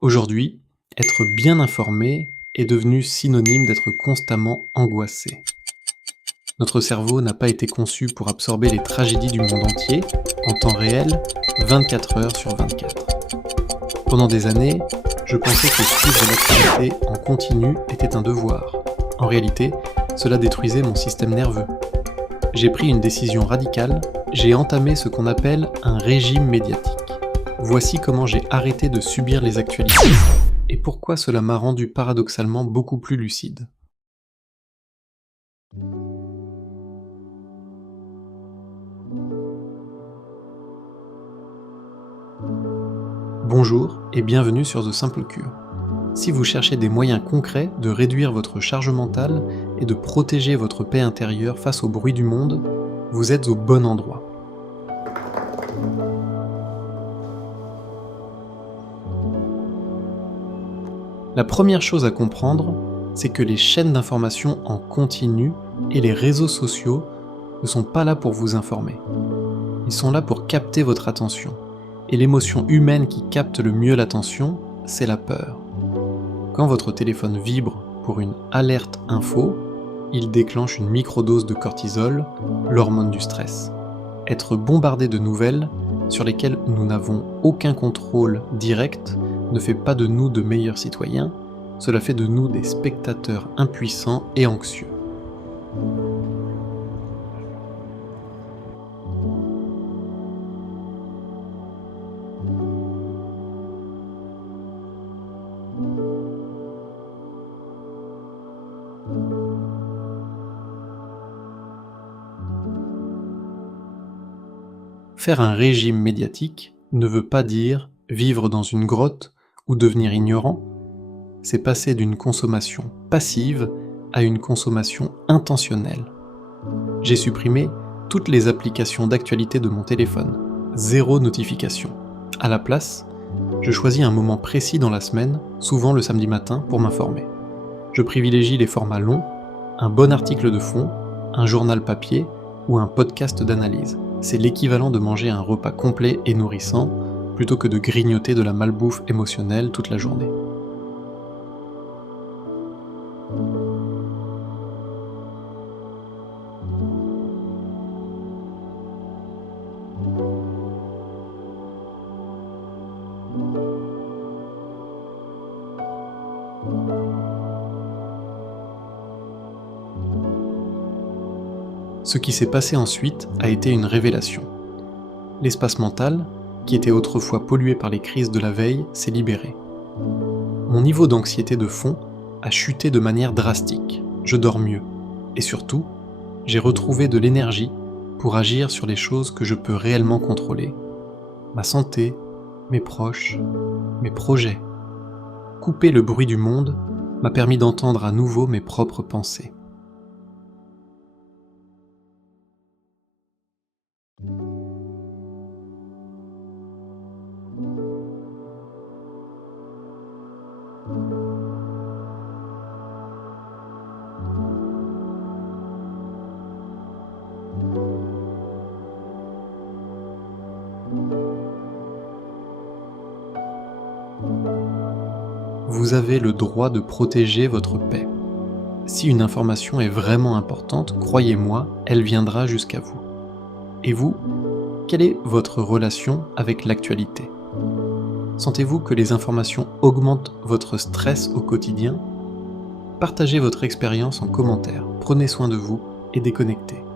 Aujourd'hui, être bien informé est devenu synonyme d'être constamment angoissé. Notre cerveau n'a pas été conçu pour absorber les tragédies du monde entier, en temps réel, 24 heures sur 24. Pendant des années, je pensais que suivre l'actualité en continu était un devoir. En réalité, cela détruisait mon système nerveux. J'ai pris une décision radicale, j'ai entamé ce qu'on appelle un régime médiatique. Voici comment j'ai arrêté de subir les actualités et pourquoi cela m'a rendu paradoxalement beaucoup plus lucide. Bonjour et bienvenue sur The Simple Cure. Si vous cherchez des moyens concrets de réduire votre charge mentale et de protéger votre paix intérieure face au bruit du monde, vous êtes au bon endroit. La première chose à comprendre, c'est que les chaînes d'information en continu et les réseaux sociaux ne sont pas là pour vous informer. Ils sont là pour capter votre attention. Et l'émotion humaine qui capte le mieux l'attention, c'est la peur. Quand votre téléphone vibre pour une alerte info, il déclenche une microdose de cortisol, l'hormone du stress. Être bombardé de nouvelles sur lesquelles nous n'avons aucun contrôle direct ne fait pas de nous de meilleurs citoyens, cela fait de nous des spectateurs impuissants et anxieux. Faire un régime médiatique ne veut pas dire vivre dans une grotte ou devenir ignorant, c'est passer d'une consommation passive à une consommation intentionnelle. J'ai supprimé toutes les applications d'actualité de mon téléphone, 0 notification. À la place, je choisis un moment précis dans la semaine, souvent le samedi matin, pour m'informer. Je privilégie les formats longs, un bon article de fond, un journal papier ou un podcast d'analyse. C'est l'équivalent de manger un repas complet et nourrissant, plutôt que de grignoter de la malbouffe émotionnelle toute la journée. Ce qui s'est passé ensuite a été une révélation. L'espace mental, qui était autrefois pollué par les crises de la veille, s'est libéré. Mon niveau d'anxiété de fond a chuté de manière drastique. Je dors mieux. Et surtout, j'ai retrouvé de l'énergie pour agir sur les choses que je peux réellement contrôler. Ma santé, mes proches, mes projets. Couper le bruit du monde m'a permis d'entendre à nouveau mes propres pensées. Vous avez le droit de protéger votre paix. Si une information est vraiment importante, croyez-moi, elle viendra jusqu'à vous. Et vous, quelle est votre relation avec l'actualité ? Sentez-vous que les informations augmentent votre stress au quotidien ? Partagez votre expérience en commentaire, prenez soin de vous et déconnectez.